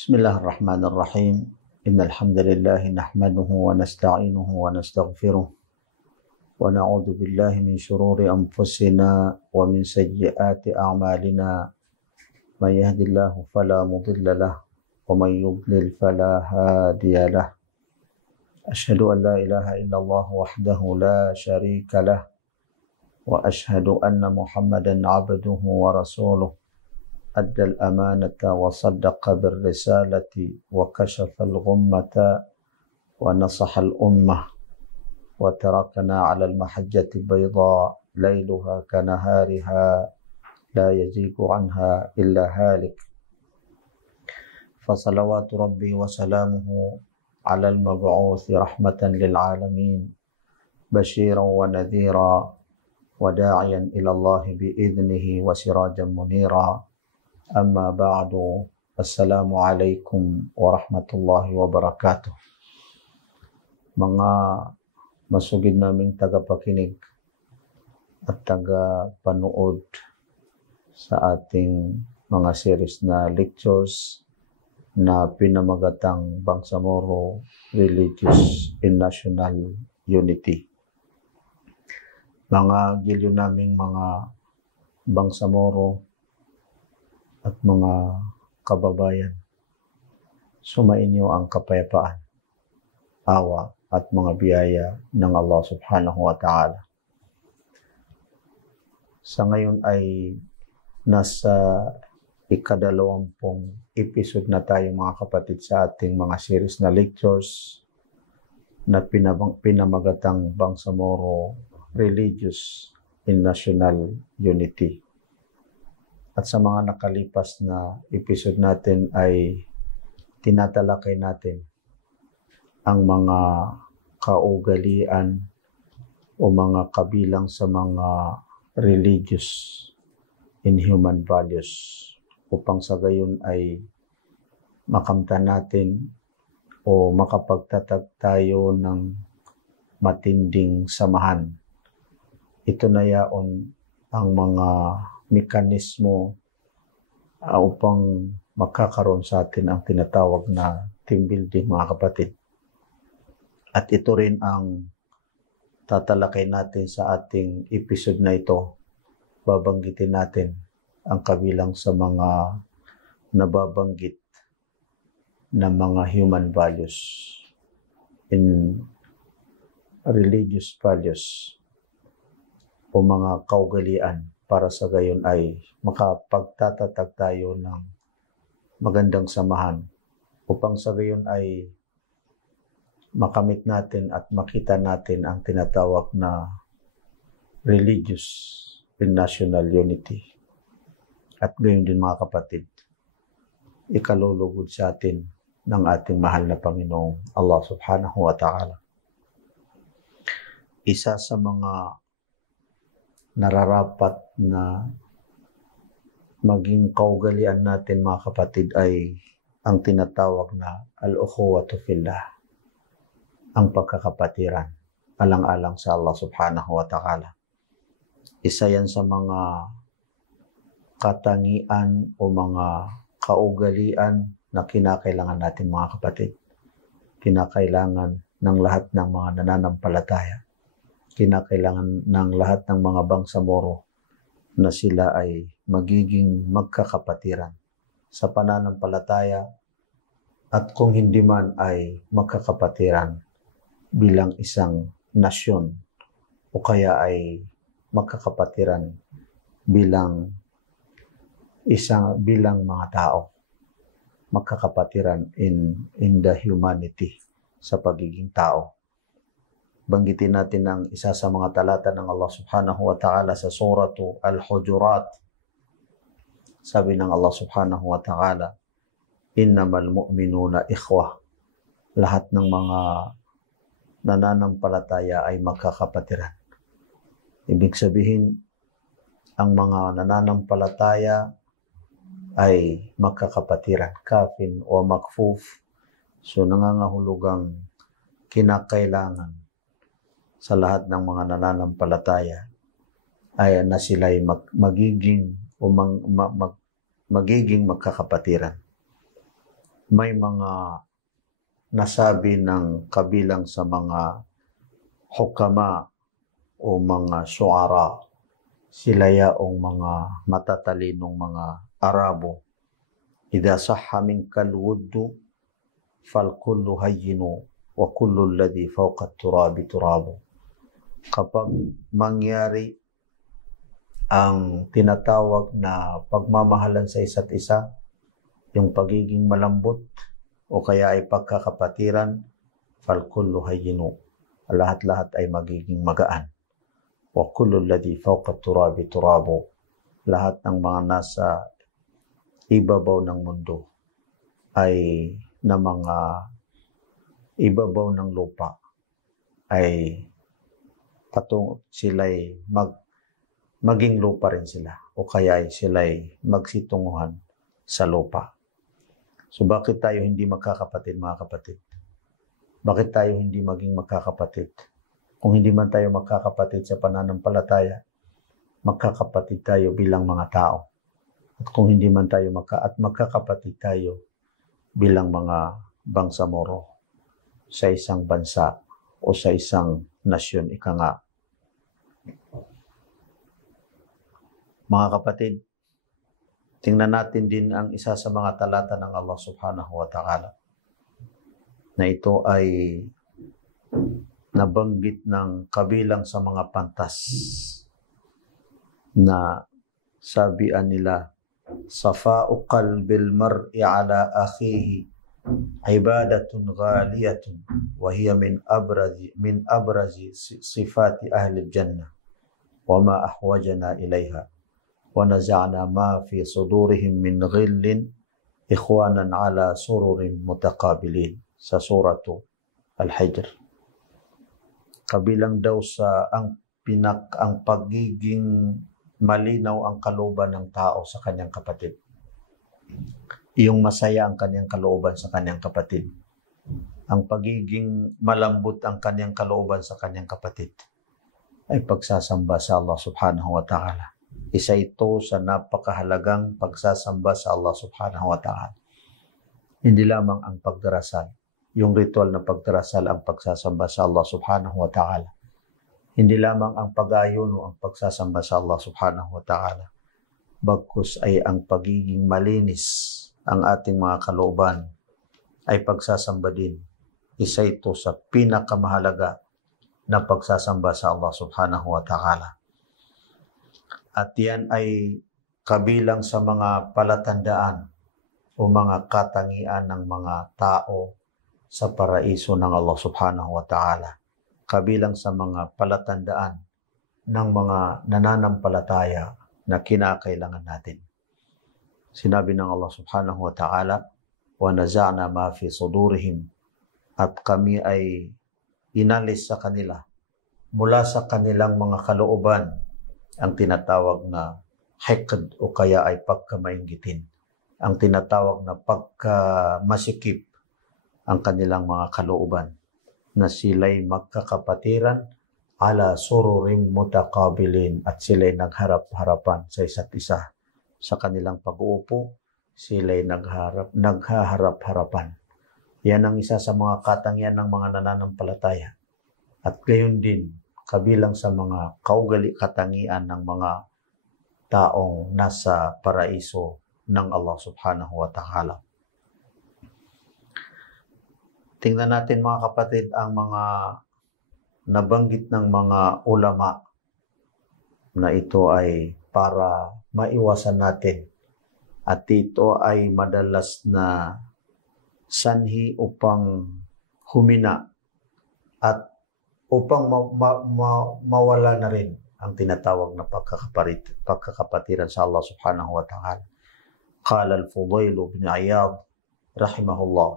Bismillahirrahmanirrahim. Innal hamdalillah nahmaduhu wa nasta'inuhu wa nastaghfiruh wa na'udzu billahi min shururi anfusina wa min sayyiati a'malina. May yahdihillahu fala mudilla lahu wa may yudlil fala hadiya lahu. Asyhadu an la ilaha illallah wahdahu la syarika lah wa asyhadu anna Muhammadan 'abduhu wa rasuluh. أدى الأمانة وصدق بالرسالة وكشف الغمة ونصح الأمة وتركنا على المحجة البيضاء ليلها كنهارها لا يزيغ عنها إلا هالك. فصلوات ربي وسلامه على المبعوث رحمة للعالمين بشيرا ونذيرا وداعيا إلى الله بإذنه وسراجا منيرا. Amma ba'du. Assalamualaikum warahmatullahi wabarakatuh. Mga masugid naming tagapakinig at tagapanood sa ating mga series na lectures na pinamagatang Bangsamoro Religious and National Unity. Mga gilyo naming mga Bangsamoro at mga kababayan, sumainyo ang kapayapaan, awa at mga biyaya ng Allah subhanahu wa ta'ala. Sa ngayon ay nasa ikadalawampung episode na tayo mga kapatid sa ating mga series na lectures na pinamagatang Bangsamoro Religious and National Unity. At sa mga nakalipas na episode natin ay tinatalakay natin ang mga kaugalian o mga kabilang sa mga religious and human values upang sa gayon ay makamtan natin o makapagtatag tayo ng matinding samahan. Ito na yaon ang mga mekanismo upang magkakaroon sa atin ang tinatawag na team building mga kapatid. At ito rin ang tatalakay natin sa ating episode na ito. Babanggitin natin ang kabilang sa mga nababanggit na mga human values in religious values o mga kaugalian para sa gayon ay makapagtatatag tayo ng magandang samahan upang sa gayon ay makamit natin at makita natin ang tinatawag na religious and national unity. At gayon din mga kapatid, ikalulugod sa atin ng ating mahal na Panginoong Allah subhanahu wa ta'ala. Isa sa mga nararapat na maging kaugalian natin mga kapatid ay ang tinatawag na al-ukhuwatu fillah, ang pagkakapatiran alang-alang sa Allah subhanahu wa ta'ala. Isa yan sa mga katangian o mga kaugalian na kinakailangan natin mga kapatid. Kinakailangan ng lahat ng mga nananampalataya. Kinakailangan ng lahat ng mga Bangsamoro na sila ay magiging magkakapatiran sa pananampalataya at kung hindi man ay magkakapatiran bilang isang nasyon o kaya ay magkakapatiran bilang mga tao, magkakapatiran in the humanity, sa pagiging tao. Banggitin natin ang isa sa mga talata ng Allah subhanahu wa ta'ala sa suratu Al-Hujurat. Sabi ng Allah subhanahu wa ta'ala, innamal mu'minuna ikhwah. Lahat ng mga nananampalataya ay magkakapatiran. Ibig sabihin, ang mga nananampalataya ay magkakapatiran, kafin o makfuf. So nangangahulugang kinakailangan sa lahat ng mga nananampalataya ay na sila'y magiging magkakapatiran. may mga nasabi ng kabilang sa mga hukama o mga syuara, sila yaong mga matatalinong mga Arabo. Idha sahha minkal wuddu fal kullu hayyinu wa kullu alladhi fawqa turabi turabu. Kapag mangyari ang tinatawag na pagmamahalan sa isa't isa, yung pagiging malambot o kaya ay pagkakapatiran, fal kullu hayyinu, lahat-lahat ay magiging magaan. Wa kullu alladhi fawqa turabi turabu, lahat ng mga nasa ibabaw ng mundo ay na mga ibabaw ng lupa ay patungo sila'y maging lupa rin sila o kaya ay sila'y magsitunguhan sa lupa. So bakit tayo hindi magkakapatid, mga kapatid? Bakit tayo hindi maging magkakapatid? Kung hindi man tayo magkakapatid sa pananampalataya, magkakapatid tayo bilang mga tao. At kung hindi man tayo magkakapatid tayo bilang mga bangsamoro sa isang bansa o sa isang nasyon, ika nga. Mga kapatid, tingnan natin din ang isa sa mga talata ng Allah subhanahu wa ta'ala na ito ay nabanggit ng kabilang sa mga pantas na sabian nila, safa'u qalbil mar'i ala akhihi ibadatun ghaliyatun wa hiya min abrazi sifati ahli jannah wa ma ahwajana ilaiha wa naza'na ma fi sudurihim min ghillin ikhwanan ala sururin mutaqabilin, sa suratu Al-Hijr. Kabilang daw sa ang pagiging malinaw ang kalooban ng tao sa kanyang kapatid. Iyong masaya ang kanyang kalooban sa kanyang kapatid. Ang pagiging malambot ang kanyang kalooban sa kanyang kapatid ay pagsasamba sa Allah subhanahu wa ta'ala. Isa ito sa napakahalagang pagsasamba sa Allah subhanahu wa ta'ala. Hindi lamang ang pagdarasal, yung ritual na pagdarasal ang pagsasamba sa Allah subhanahu wa ta'ala. Hindi lamang ang pag-ayuno ang pagsasamba sa Allah subhanahu wa ta'ala. Bagkus ay ang pagiging malinis ang ating mga kalooban ay pagsasamba din. Isa ito sa pinakamahalaga na pagsasamba sa Allah subhanahu wa ta'ala. At yan ay kabilang sa mga palatandaan o mga katangian ng mga tao sa paraiso ng Allah subhanahu wa ta'ala. Kabilang sa mga palatandaan ng mga nananampalataya na kinakailangan natin. Sinabi ng Allah subhanahu wa ta'ala, wa naza'na ma fi sudurihim, at kami ay inalis sa kanila mula sa kanilang mga kalooban ang tinatawag na hiqd o kaya ay pagkamainggitin, ang tinatawag na pagkamasikip ang kanilang mga kalooban, na sila'y magkakapatiran ala sururing mutaqabilin, at sila'y nagharap-harapan sa isa't isa. Sa kanilang pag-uupo, sila'y naghaharap-harapan. Yan ang isa sa mga katangian ng mga nananampalataya. At gayon din, kabilang sa mga katangian ng mga taong nasa paraiso ng Allah subhanahu wa ta'ala. Tingnan natin, mga kapatid, ang mga nabanggit ng mga ulama na ito ay para maiwasan natin. At ito ay madalas na sanhi upang humina at upang mawala na rin ang tinatawag na pagkakapatiran sa Allah subhanahu wa ta'ala. Qala al-Fudail ibn Iyad rahimahullah,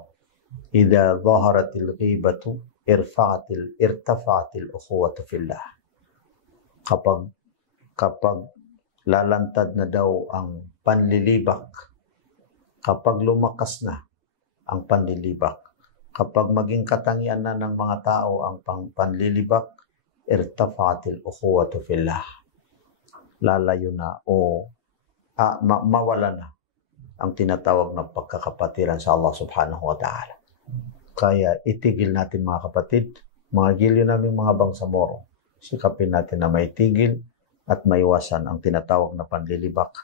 idha zaharatil ghibatu irtafa'atil ukhuwatu fillah. Kapag lalantad na daw ang panlilibak, kapag lumakas na ang panlilibak, kapag maging katangian na ng mga tao ang panlilibak, irtafa'atil ukhuwatu fillah. Lalayo na o mawala na ang tinatawag na pagkakapatiran sa Allah subhanahu wa ta'ala. Kaya itigil natin mga kapatid, mga gilyo namin mga bangsamoro, sikapin natin na may tigil at maiwasan ang tinatawag na panlilibak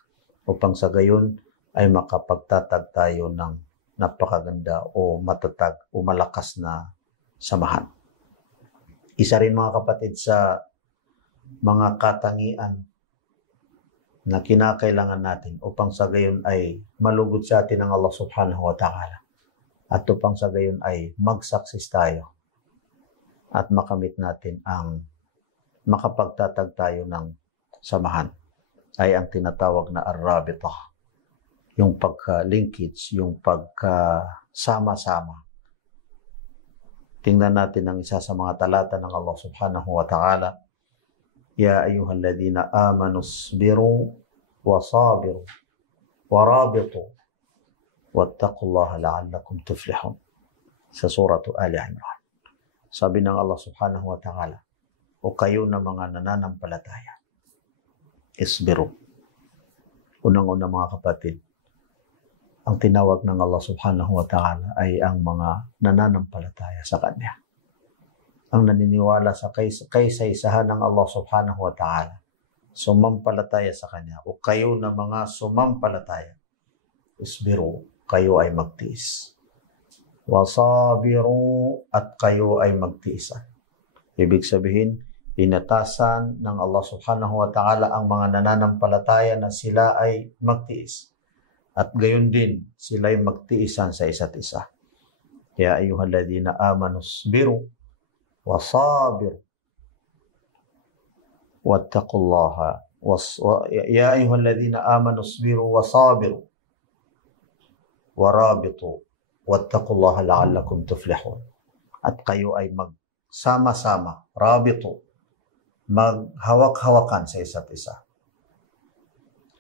upang sa gayon ay makapagtatag tayo ng napakaganda o matatag o malakas na samahan. Isa rin mga kapatid sa mga katangian na kinakailangan natin upang sa gayon ay malugod sa atin ng Allah subhanahu wa ta'ala at upang sa gayon ay magsaksis tayo at makamit natin ang makapagtatag tayo ng samahan ay ang tinatawag na ar-rabitah, yung pagka-linkage, yung pagkasama-sama. Tingnan natin ang isa sa mga talata ng Allah subhanahu wa ta'ala. Ya ayyuhalladhina amanu isbiru wa sabiru wa rabitu wattaqullaha la'allakum tuflihun. Sa suratu Ali Imran. Sabi ng Allah subhanahu wa ta'ala, o kayo na mga nananampalataya, isbiru. Unang-una mga kapatid, ang tinawag ng Allah subhanahu wa ta'ala ay ang mga nananampalataya sa Kanya. Ang naniniwala sa kaisa-isahan ng Allah subhanahu wa ta'ala, sumampalataya sa Kanya, o kayo na mga sumampalataya, isbiru, kayo ay magtiis. Wasabiru, at kayo ay magtiisan. Ibig sabihin, inatasan ng Allah subhanahu wa ta'ala ang mga nananampalataya na sila ay magtiis. At gayon din, sila ay magtiisan sa isa't isa. Ya ayyuhalladhina amanu isbiru wasabiru wattaqullaha ya ayyuhalladhina amanu isbiru wasabiru warabitu wattaqullaha la'allakum tuflihun. At kayo ay magsama-sama, rabitu, maghawak-hawakan sa isa't isa.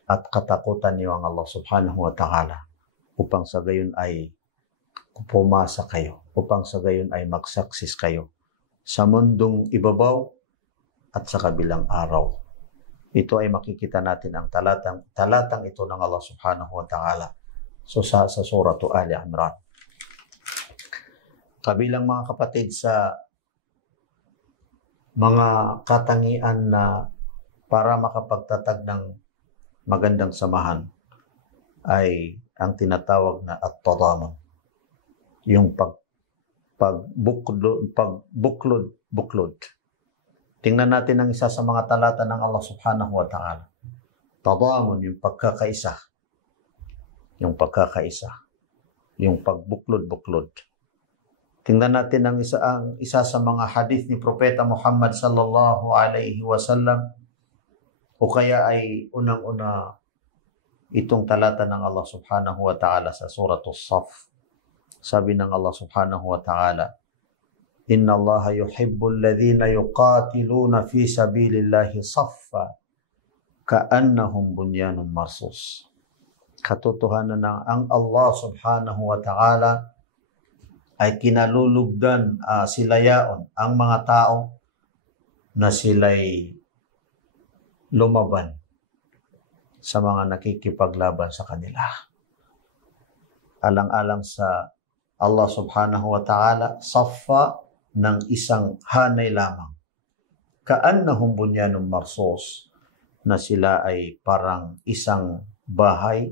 At katakutan niyo ang Allah subhanahu wa ta'ala upang sa gayon ay pumasa kayo, upang sa gayon ay magsaksis kayo sa mundong ibabaw at sa kabilang araw. Ito ay makikita natin ang talatang ito ng Allah subhanahu wa ta'ala sa suratu Ali Imran. Kabilang mga kapatid sa mga katangian na para makapagtatag ng magandang samahan ay ang tinatawag na at-tadamun, yung pagbuklod. Tingnan natin ang isa sa mga talata ng Allah subhanahu wa ta'ala. Tadamun, yung pagkakaisa, yung pagbuklod-buklod. Tingnan natin ang isa sa mga hadith ni Propeta Muhammad sallallahu alaihi wasallam, o kaya ay unang-una itong talata ng Allah subhanahu wa ta'ala sa suratul Saf. Sabi ng Allah subhanahu wa ta'ala, Inna Allah yuhibbul ladhina yuqatiluna fi sabilillahi saffa ka'annahum bunyanun marsus. Katotohanan ng ang Allah subhanahu wa ta'ala ay kinalulugdan silayaon ang mga tao na sila'y lumaban sa mga nakikipaglaban sa kanila. Alang-alang sa Allah subhanahu wa ta'ala, saffa ng isang hanay lamang. Ka'annahum bunyanun marsus, na sila ay parang isang bahay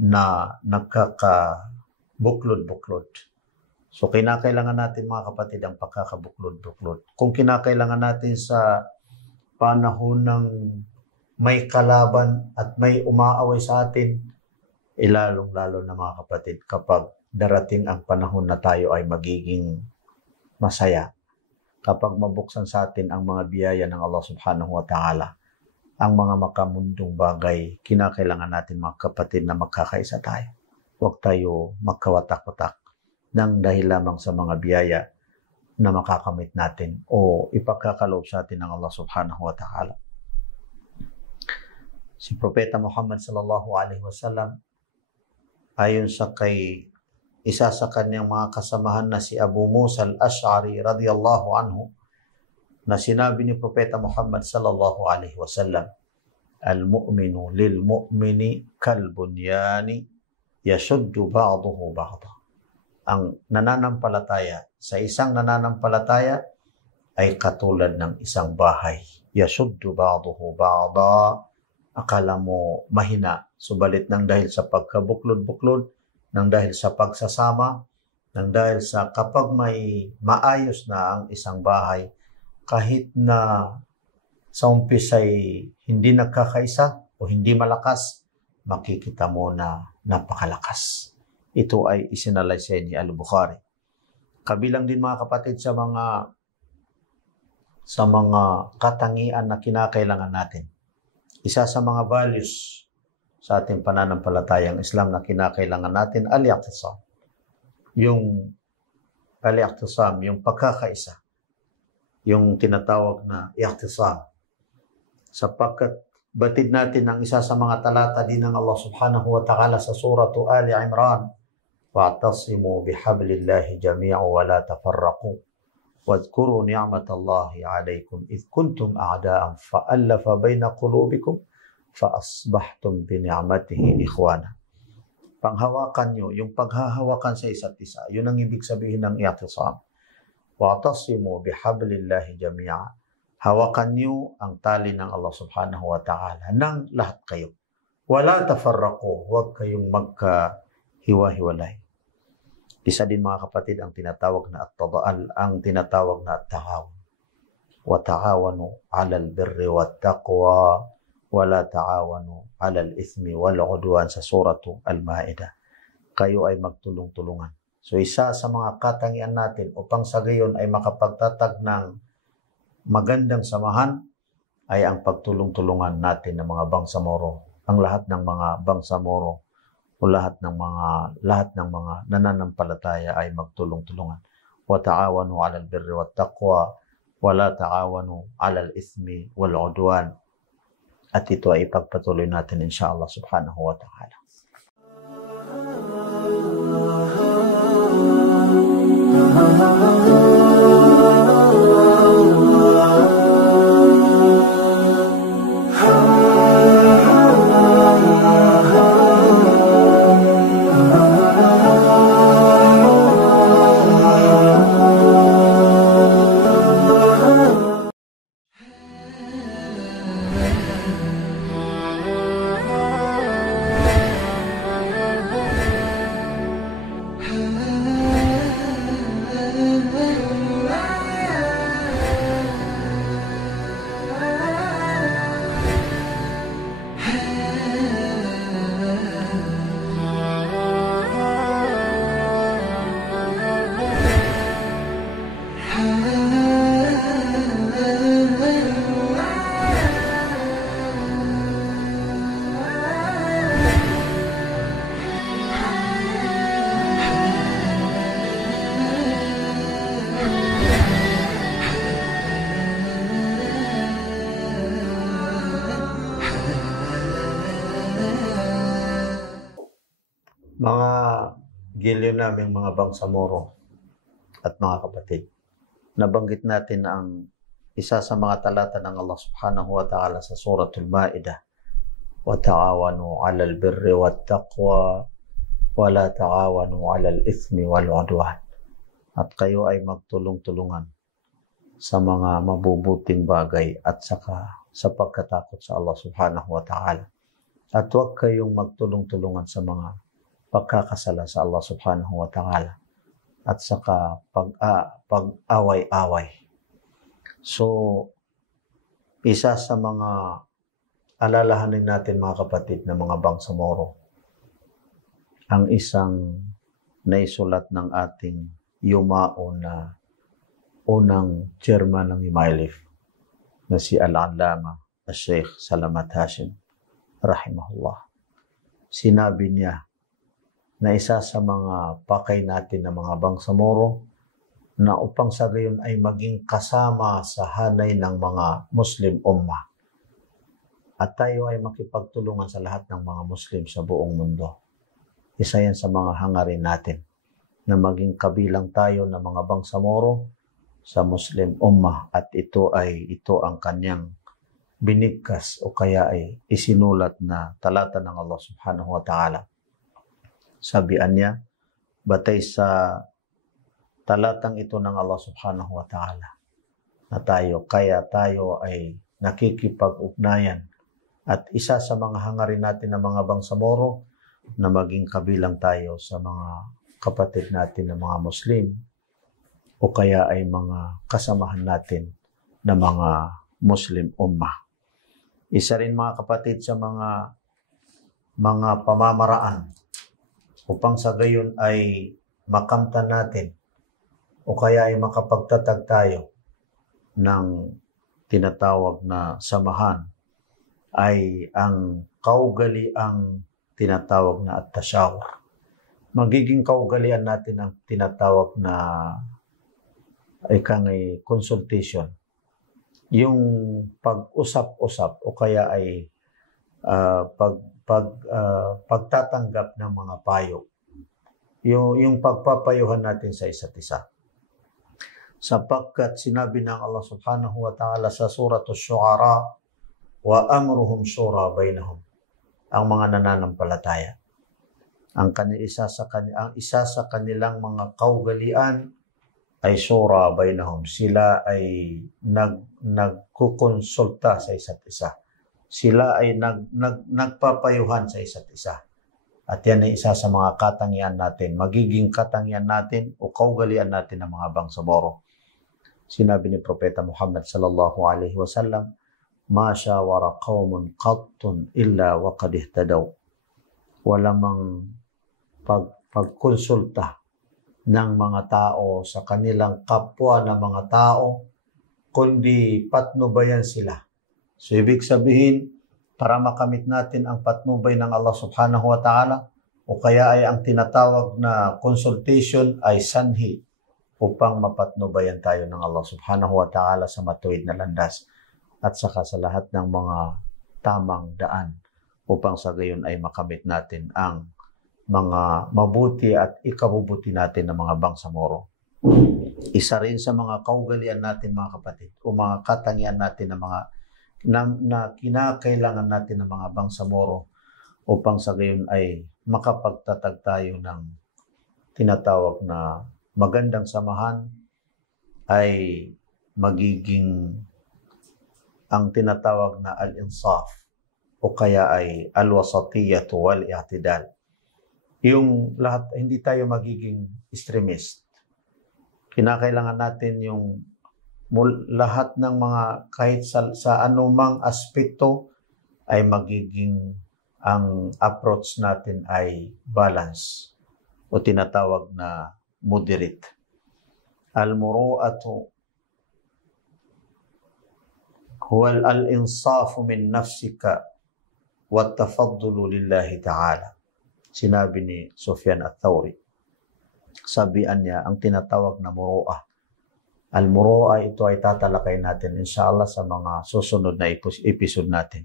na nagkakabuklod-buklod. So kinakailangan natin mga kapatid ang pagkakabuklod-buklod. Kung kinakailangan natin sa panahon ng may kalaban at may umaaway sa atin, ilalong-lalo na mga kapatid kapag darating ang panahon na tayo ay magiging masaya. Kapag mabuksan sa atin ang mga biyaya ng Allah subhanahu wa ta'ala, ang mga makamundong bagay, kinakailangan natin mga kapatid na magkakaisa tayo. Huwag tayo magkawatak-watak ng dahil lamang sa mga biyaya na makakamit natin o ipagkakaloob sa atin ng Allah subhanahu wa ta'ala. Si Propeta Muhammad sallallahu alaihi wasallam, ayon sa isa sa kanyang mga kasamahan na si Abu Musa al-Ash'ari radiyallahu anhu, na sinabi ni Propeta Muhammad sallallahu alaihi wasallam, al-mu'minu lil-mu'mini kal-bunyani yashuddu ba'duhu ba'da. Ang nananampalataya sa isang nananampalataya ay katulad ng isang bahay. Yashuddu ba'duhu ba'da. Akala mo mahina, subalit nang dahil sa pagkabuklod-buklod, nang dahil sa pagsasama, nang dahil sa kapag may maayos na ang isang bahay, kahit na sa umpisa ay hindi nagkakaisa o hindi malakas, makikita mo na napakalakas. Ito ay isinalaysay ni Al-Bukhari. Kabilang din mga kapatid sa mga katangian na kinakailangan natin. Isa sa mga values sa ating pananampalatayang Islam na kinakailangan natin, al-i'tisam. Yung al-i'tisam, yung pagkakaisa. Yung tinatawag na i'tisam. Sapagkat batid natin ang isa sa mga talata din ng Allah subhanahu wa ta'ala sa suratu Ali Imran. وَاعْتَصِمُوا بِحَبْلِ اللَّهِ جَمِيعًا وَلَا تَفَرَّقُوا وَاذْكُرُوا نِعْمَةَ اللَّهِ عَلَيْكُمْ إِذْ كُنْتُمْ أَعْدَاءً فَأَلَّفَ بَيْنَ قُلُوبِكُمْ فَأَصْبَحْتُمْ بِنِعْمَتِهِ إِخْوَانًا. Panghawakan nyo, yung paghahawakan sa isa't isa, yun ang ibig sabihin ng i'tisam. وَاعْتَصِمُوا بِحَبْلِ اللَّهِ جَمِيعًا. Hawakan nyo ang tali ng Allah subhanahu wa ta'ala ng lahat kayo. وَلَا تَفَرَّقُوا. Huwag kayong magkahiwa-hiwalay. Isa din mga kapatid ang tinatawag na at-tada'al, ang tinatawag na at-ta'awun. وَتَعَاوَنُوا عَلَى الْبِرِّ وَالتَّقْوَى وَلَا تَعَاوَنُوا عَلَى الْإِثْمِ وَالْعُدْوَانِ sa suratu Al-Ma'idah. Kayo ay magtulong-tulungan. So isa sa mga katangian natin upang sa gayon ay makapagtatag ng magandang samahan ay ang pagtulong-tulungan natin ng mga bangsamoro. Ang lahat ng mga bangsamoro o lahat ng mga nananampalataya ay magtulong-tulungan. Wa ta'awanu 'alal birri wat taqwa wa la ta'awanu 'alal itsmi wal 'udwan. At ito ay ipagpatuloy natin insyaallah subhanahu wa ta'ala. Mga giliw naming mga bangsamoro at mga kapatid, nabanggit natin ang isa sa mga talata ng Allah subhanahu wa ta'ala sa suratul Ma'idah. Wa ta'awanu 'alal birri wat taqwa wa la ta'awanu 'alal itsmi wal 'udwan. At kayo ay magtulong-tulungan sa mga mabubuting bagay at saka sa pagkatakot sa Allah subhanahu wa ta'ala. At huwag kayong magtulong-tulungan sa mga pagkakasala sa Allah subhanahu wa ta'ala at saka pag-away-away. So, isa sa mga alalahanin natin mga kapatid na mga bangsamoro, ang isang naisulat ng ating yumao na unang chairman ng Imailif na si Al-Allama Al-Sheikh Salamat Hashim rahimahullah. Sinabi niya na isa sa mga pakay natin ng mga bangsamoro na upang sa gayon ay maging kasama sa hanay ng mga Muslim Ummah at tayo ay makipagtulungan sa lahat ng mga Muslim sa buong mundo. Isa yan sa mga hangarin natin na maging kabilang tayo ng mga bangsamoro sa Muslim Ummah at ito ang kanyang binigkas o kaya ay isinulat na talata ng Allah subhanahu wa ta'ala Sabian niya, batay sa talatang ito ng Allah subhanahu wa ta'ala, na kaya tayo ay nakikipag-ugnayan at isa sa mga hangarin natin ng mga bangsamoro na maging kabilang tayo sa mga kapatid natin na mga Muslim o kaya ay mga kasamahan natin na mga Muslim ummah. Isa rin mga kapatid sa mga pamamaraan upang sa gayon ay makamtan natin o kaya ay makapagtatag tayo ng tinatawag na samahan ay ang kaugaliang tinatawag na at-tashawur. Magiging kaugalian natin ang tinatawag na consultation. Yung pag-usap-usap o kaya ay pagtatanggap ng mga payo. Yung pagpapayuhan natin sa isa't isa. Sapagkat sinabi ng Allah subhanahu wa ta'ala sa Surah Asy-Syu'ara, wa amruhum syura bainahum, ang mga nananampalataya. Ang isa sa kanilang mga kaugalian ay syura bainahum. Sila ay nagkukonsulta sa isa't isa. Sila ay nagpapayuhan sa isa't isa. At yan ay isa sa mga katangian natin, magiging katangian natin o kaugalian natin ng mga bangsamoro. Sinabi ni Propeta Muhammad sallallahu alaihi wasallam, ma syawara qaumun qattun illa wa qad ihtadaw. Walamang pagkonsulta ng mga tao sa kanilang kapwa na mga tao, kundi patnubayan sila. So ibig sabihin, para makamit natin ang patnubay ng Allah subhanahu wa ta'ala, o kaya ay ang tinatawag na consultation ay sanhi upang mapatnubayan tayo ng Allah subhanahu wa ta'ala sa matuwid na landas at saka sa lahat ng mga tamang daan upang sa gayon ay makamit natin ang mga mabuti at ikabubuti natin ng mga bangsamoro. Isa rin sa mga kaugalian natin mga kapatid o mga katangian natin na kinakailangan natin ng mga bangsamoro upang sa gayon ay makapagtatag tayo ng tinatawag na magandang samahan ay magiging ang tinatawag na al-insaf o kaya ay al-wasatiyatu wal-i'tidal. Yung lahat, hindi tayo magiging extremist. Kinakailangan natin yung lahat ng mga kahit sa anumang aspekto ay magiging ang approach natin ay balance o tinatawag na moderate. Al-muru'atu huwa al-insafu min nafsika wa tafaddulu lillahi ta'ala. Sinabi ni Sufyan Ats-Tsauri. Sabihan niya ang tinatawag na muru'ah. Al-muru'ah ito ay tatalakay natin inshallah sa mga susunod na episode natin.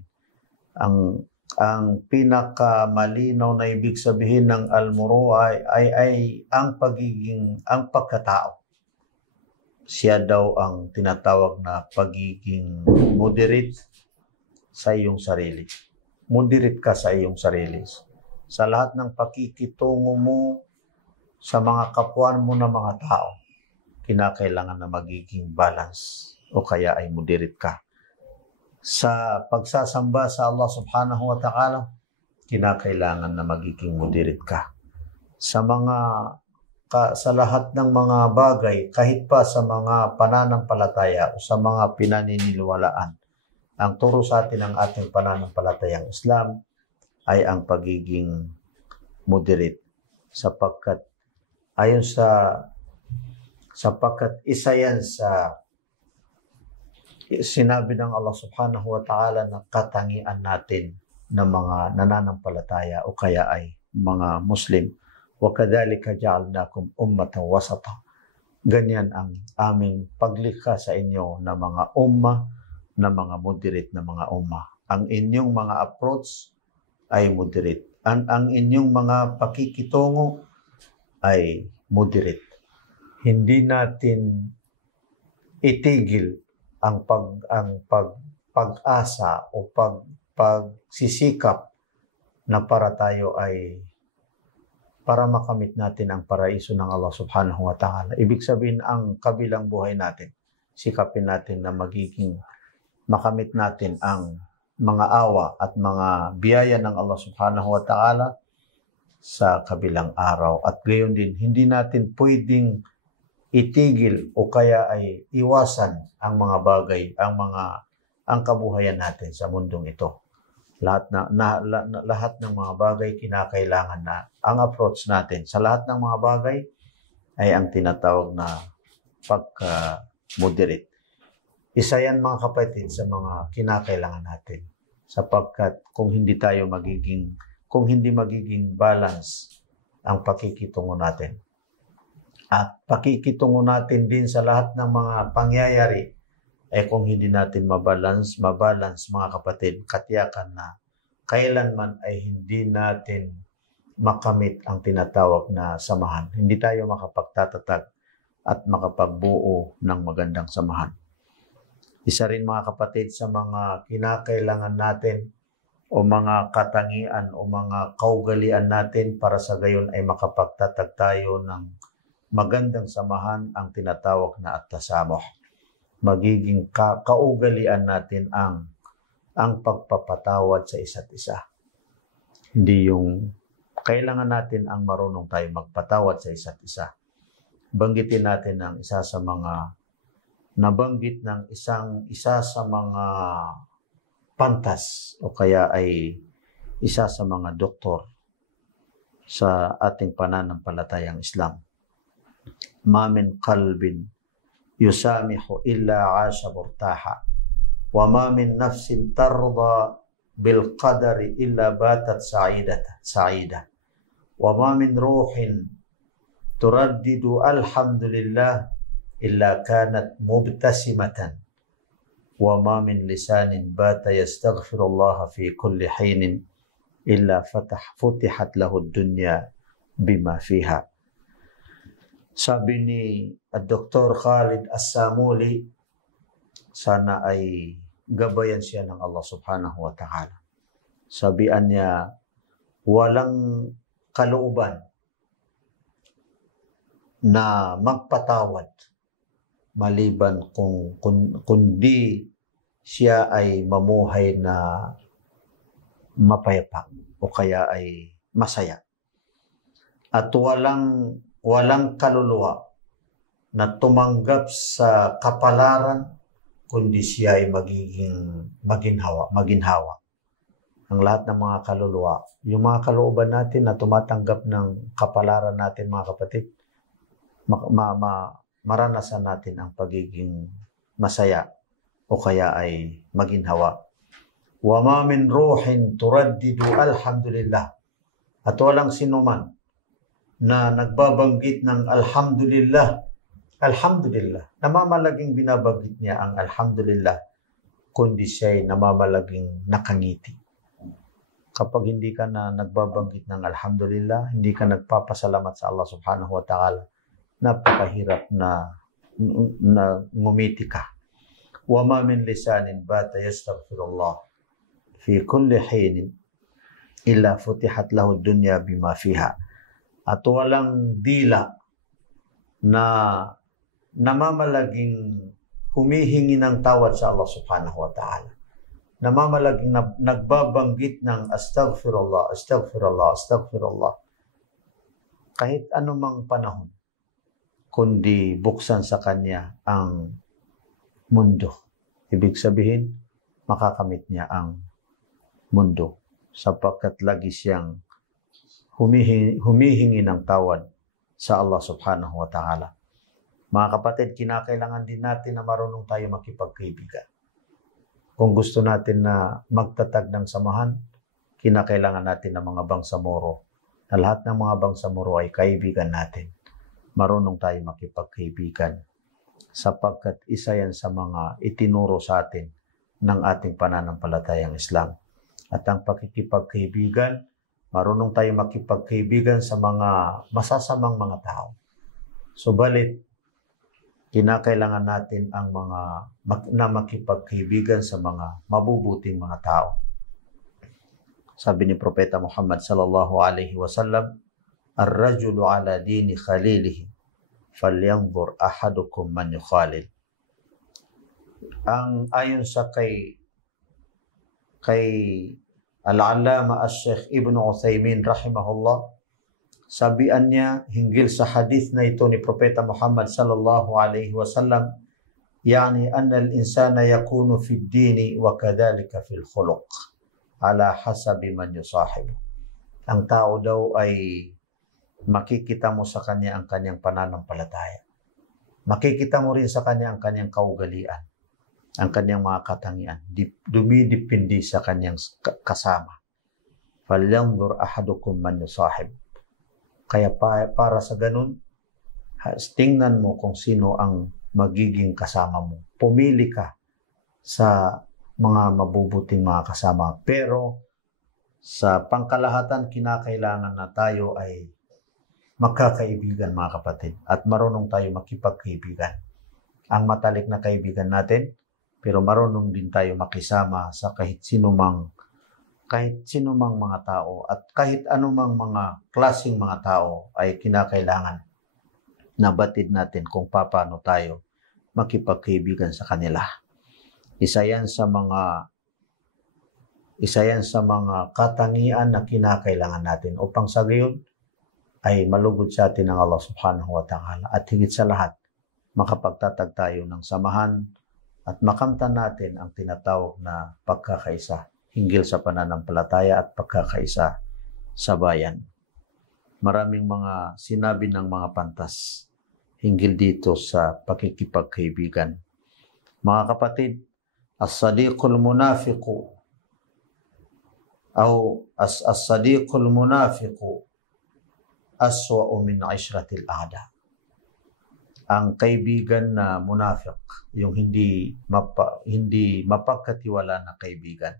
Ang pinakamalinaw na ibig sabihin ng al-muru'ah ay ang pagkatao. Siya daw ang tinatawag na pagiging moderate sa iyong sarili. Moderate ka sa iyong sarili. Sa lahat ng pakikitungo mo sa mga kapwa mo na mga tao, kinakailangan na magiging balance o kaya ay moderate ka. Sa pagsasamba sa Allah subhanahu wa ta'ala, kinakailangan na magiging moderate ka. Sa lahat ng mga bagay, kahit pa sa mga pananampalataya o sa mga pinaniniwalaan, ang turo sa atin ng ating pananampalatayang Islam ay ang pagiging moderate sapagkat isa yan sa sinabi ng Allah subhanahu wa ta'ala na katangian natin ng mga nananampalataya o kaya ay mga Muslim. Wa kadhalika ja'alnakum ummatan wasata. Ganyan ang aming paglikha sa inyo na mga ummah, na mga moderate na mga ummah. Ang inyong mga approach ay moderate. Ang inyong mga pakikitungo ay moderate. Hindi natin itigil ang pag-asa o pagsisikap na para tayo ay para makamit natin ang paraiso ng Allah subhanahu wa ta'ala. Ibig sabihin, ang kabilang buhay natin, sikapin natin na makamit natin ang mga awa at mga biyaya ng Allah subhanahu wa ta'ala sa kabilang araw. At gayon din, hindi natin pwedeng itigil o kaya ay iwasan ang mga bagay, ang kabuhayan natin sa mundong ito. Lahat ng mga bagay kinakailangan na ang approach natin sa lahat ng mga bagay ay ang tinatawag na pagka-moderate. Isa yan mga kapatid sa mga kinakailangan natin, sapagkat kung hindi magiging balance ang pakikitungo natin at pakikitungo natin din sa lahat ng mga pangyayari, kung hindi natin mabalance mga kapatid, katiyakan na kailanman ay hindi natin makamit ang tinatawag na samahan. Hindi tayo makapagtatatag at makapagbuo ng magandang samahan. Isa rin mga kapatid sa mga kinakailangan natin o mga katangian o mga kaugalian natin para sa gayon ay makapagtatag tayo ng magandang samahan ang tinatawag na at-tasamuh. Magiging kaugalian natin ang pagpapatawad sa isa't isa. Hindi yung kailangan natin ang marunong tayo magpatawad sa isa't isa. Banggitin natin ang isa sa mga nabanggit ng isa sa mga pantas o kaya ay isa sa mga doktor sa ating pananampalatayang Islam. Ma min qalbin yusamihu illa 'asha murtaha wa ma min nafsin tarda bil qadari illa batat sa'ida wa ma min ruhin turaddidu alhamdulillah illa kanat mubtasimatan wa ma min lisanin bata yastaghfirullah fi kulli hinin illa futihat lahu ad-dunya bima fiha. Sabi ni Dr. Khalid As-Samuli, sana ay gabayan siya ng Allah subhanahu wa ta'ala. Sabihan niya, walang kalooban na magpatawad maliban kundi siya ay mamuhay na mapayapa o kaya ay masaya. At walang kaluluwa na tumanggap sa kapalaran kundi siya ay magiging maginhawa. Ang lahat ng mga kaluluwa, yung mga kalooban natin na tumatanggap ng kapalaran natin mga kapatid, maranasan natin ang pagiging masaya o kaya ay maginhawa. Wa ma min ruhin turaddidu alhamdulillah. At walang sinuman na nagbabanggit ng alhamdulillah. Alhamdulillah. Namamalaging binabanggit niya ang alhamdulillah, kundi siya ay namamalaging nakangiti. Kapag hindi ka na nagbabanggit ng alhamdulillah, hindi ka nagpapasalamat sa Allah subhanahu wa ta'ala, napakahirap na ngumiti ka. Wa ma min lisanin bata yastaghfirullah fi kulli hinin illa futihat lahu dunya bima fiha. At walang dila na namamalaging humihingi ng tawad sa Allah subhanahu wa ta'ala. Namamalaging nagbabanggit ng astaghfirullah, astaghfirullah, astaghfirullah. Kahit anumang panahon, kundi buksan sa kanya ang mundo. Ibig sabihin, makakamit niya ang mundo sapagkat lagi siyang humihingi ng tawad sa Allah subhanahu wa ta'ala. Mga kapatid, kinakailangan din natin na marunong tayo makipagkaibigan. Kung gusto natin na magtatag ng samahan, kinakailangan natin ng mga bangsamoro. Na lahat ng mga bangsamoro ay kaibigan natin. Marunong tayo makipagkaibigan. Sapagkat isa yan sa mga itinuro sa atin ng ating pananampalatayang Islam. At ang pakikipagkaibigan, marunong tayo makipagkaibigan sa mga masasamang mga tao. Subalit, kinakailangan natin ang na makipagkaibigan sa mga mabubuting mga tao. Sabi ni Propeta Muhammad sallallahu alaihi wasallam, ar-rajulu ala dini khalilihi falyanzur ahadukum man yukhalil. Ang ayon sa kay Al-Allama Al-Sheikh Ibn Uthaymin rahimahullah, sabian niya hinggil sa hadith na ito ni Propeta Muhammad sallallahu alaihi wasallam, yani anna al-insana yakunu fi ad-dini wa kadhalika fi al-khuluq ala hasabi man yusahib. Ang tao daw ay makikita mo sa kanya ang kanyang pananampalataya. Makikita mo rin sa kanya ang kanyang kaugalian, ang kanyang mga katangian. Dumidipindi sa kanyang kasama. Falyanzur ahadukum man yusahib. Kaya para sa ganun, tingnan mo kung sino ang magiging kasama mo. Pumili ka sa mga mabubuting mga kasama. Pero sa pangkalahatan, kinakailangan na tayo ay magkakaibigan, mga kapatid, at marunong tayo makipagkaibigan. Ang matalik na kaibigan natin, pero marunong din tayo makisama sa kahit sino mang mga tao, at kahit anumang mga klaseng mga tao ay kinakailangan na batid natin kung paano tayo makipagkaibigan sa kanila. Isa yan sa mga katangian na kinakailangan natin upang sa gayon ay malugod sa atin ng Allah subhanahu wa ta'ala, at higit sa lahat makapagtatag tayo ng samahan at makamtan natin ang tinatawag na pagkakaisa hinggil sa pananampalataya at pagkakaisa sa bayan. Maraming mga sinabi ng mga pantas hinggil dito sa pakikipagkaibigan. Mga kapatid, as-sadiqul munafiqu as-sadiqul munafiqu aswa'u min 'ishratil a'da. Ang kaibigan na munafiq, yung hindi mapagkatiwala na kaibigan,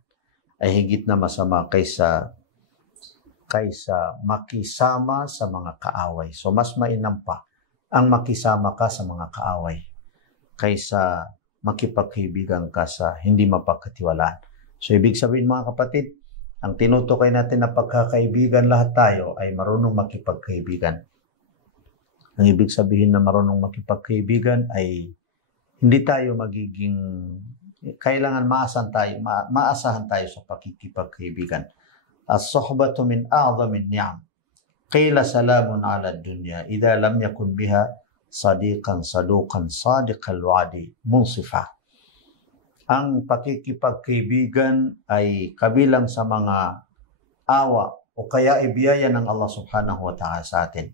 ay higit na masama kaysa makisama sa mga kaaway. So mas mainam pa ang makisama ka sa mga kaaway kaysa makipagkaibigan ka sa hindi mapagkatiwalaan. So ibig sabihin, mga kapatid, ang tinutukoy natin na pagkakaibigan, lahat tayo ay marunong makipagkaibigan. Ang ibig sabihin na marunong makipagkaibigan ay hindi tayo kailangan maasahan tayo sa pakikipagkaibigan. As-suhbatu min a'zamin ni'am. Qila salamun 'ala ad-dunya idza lam yakun biha sadiqan saduqan sadiqal wa'di munsifa. Ang pakikipagkaibigan ay kabilang sa mga awa o kaya ibiyaya ng Allah subhanahu wa ta'ala sa atin.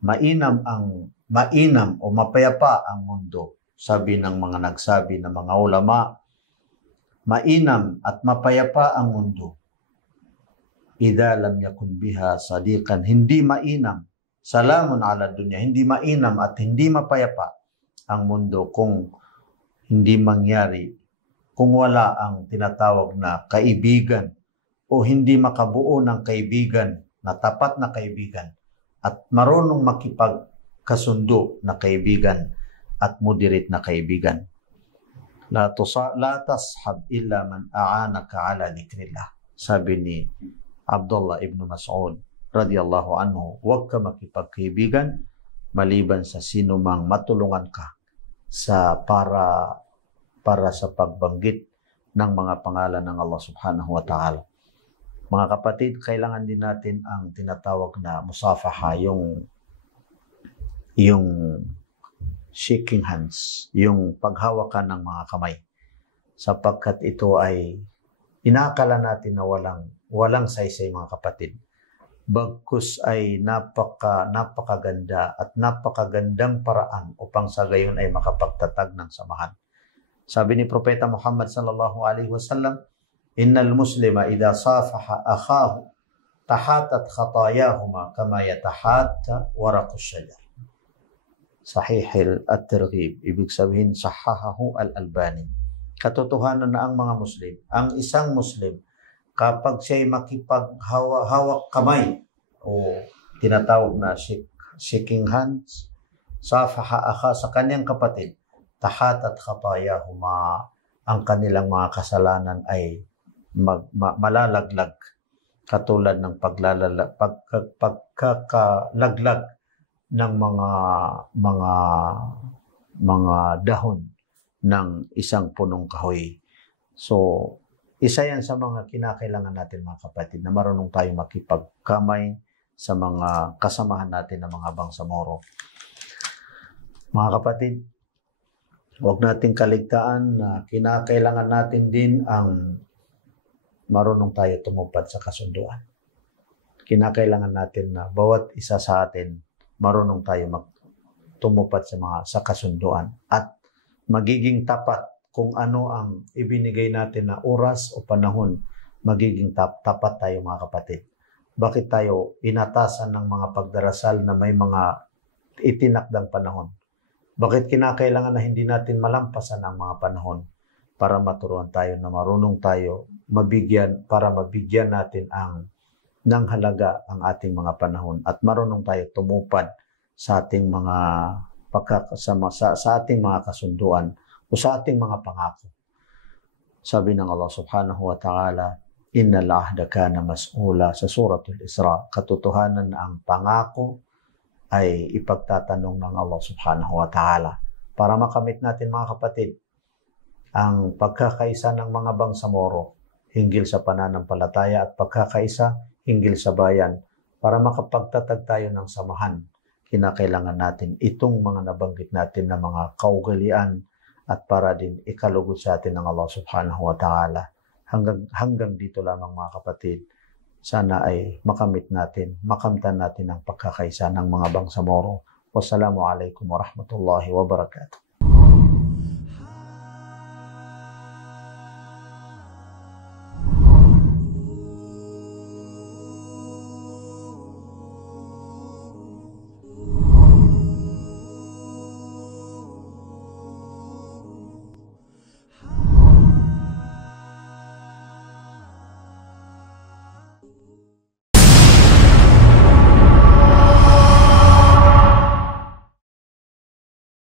Mainam o mapayapa ang mundo. Sabi ng mga nagsabi ng mga ulama, mainam at mapayapa ang mundo. Idza lam yakun biha sadiqan, hindi mainam. Salamun 'ala dunya, hindi mainam at hindi mapayapa ang mundo kung hindi mangyari, kung wala ang tinatawag na kaibigan o hindi makabuo ng kaibigan na tapat na kaibigan at marunong makipagkasundo na kaibigan at moderate na kaibigan. La tashab illa man a'anaka ala dhikrillah. Sabi ni Abdullah ibn Mas'ud radiyallahu anhu, huwag ka makipagkaibigan maliban sa sino mang matulungan ka para sa pagbanggit ng mga pangalan ng Allah subhanahu wa ta'ala. Mga kapatid, kailangan din natin ang tinatawag na musafaha, yung shaking hands, yung paghawakan ng mga kamay, sapagkat ito ay inaakala natin na walang saysay, mga kapatid. Bagkus ay napakaganda at napakagandang paraan upang sa gayon ay makapagtatag ng samahan. Sabi ni Propeta Muhammad sallallahu alaihi wasallam, innal muslima idha safaha akhahu tahatat khatayahuma kama yatahatta waraqus syajar. Sahih at-Targhib, ibig sabihin sahahahu al-Albani. Katotohanan na ang mga Muslim, ang isang Muslim, kapag siya'y makipaghawak kamay o tinatawag na shaking hands, safaha akha sa kanyang kapatid, tahatat khatayahuma, ang kanilang mga kasalanan ay malalaglag katulad ng pagkakalaglag ng mga dahon ng isang punong kahoy. So, isa yan sa mga kinakailangan natin mga kapatid, na marunong tayo makipagkamay sa mga kasamahan natin ng mga bangsamoro. Mga kapatid, huwag nating kaligtaan na kinakailangan natin din ang marunong tayo tumupad sa kasunduan. Kinakailangan natin na bawat isa sa atin marunong tayo tumupad sa kasunduan at magiging tapat kung ano ang ibinigay natin na oras o panahon. Magiging tapat tayo mga kapatid. Bakit tayo inatasan ng mga pagdarasal na may mga itinakdang panahon? Bakit kinakailangan na hindi natin malampasan ang mga panahon para maturuan tayo na marunong tayo para mabigyan natin ng halaga ang ating mga panahon at marunong tayo tumupad sa ating mga sa ating mga kasunduan o sa ating mga pangako. Sabi ng Allah subhanahu wa ta'ala, innal ahda kana mas'ula sa suratul Isra, katotohanan na ang pangako ay ipagtatanong ng Allah subhanahu wa ta'ala. Para makamit natin mga kapatid ang pagkakaisa ng mga bangsamoro hinggil sa pananampalataya at pagkakaisa hinggil sa bayan, para makapagtatag tayo ng samahan, kinakailangan natin itong mga nabanggit natin na mga kaugalian at para din ikalugod sa atin ng Allah subhanahu wa ta'ala. Hanggang dito lamang mga kapatid, sana ay makamtan natin ang pagkakaisa ng mga bangsamoro. Wassalamu alaikum warahmatullahi wabarakatuh.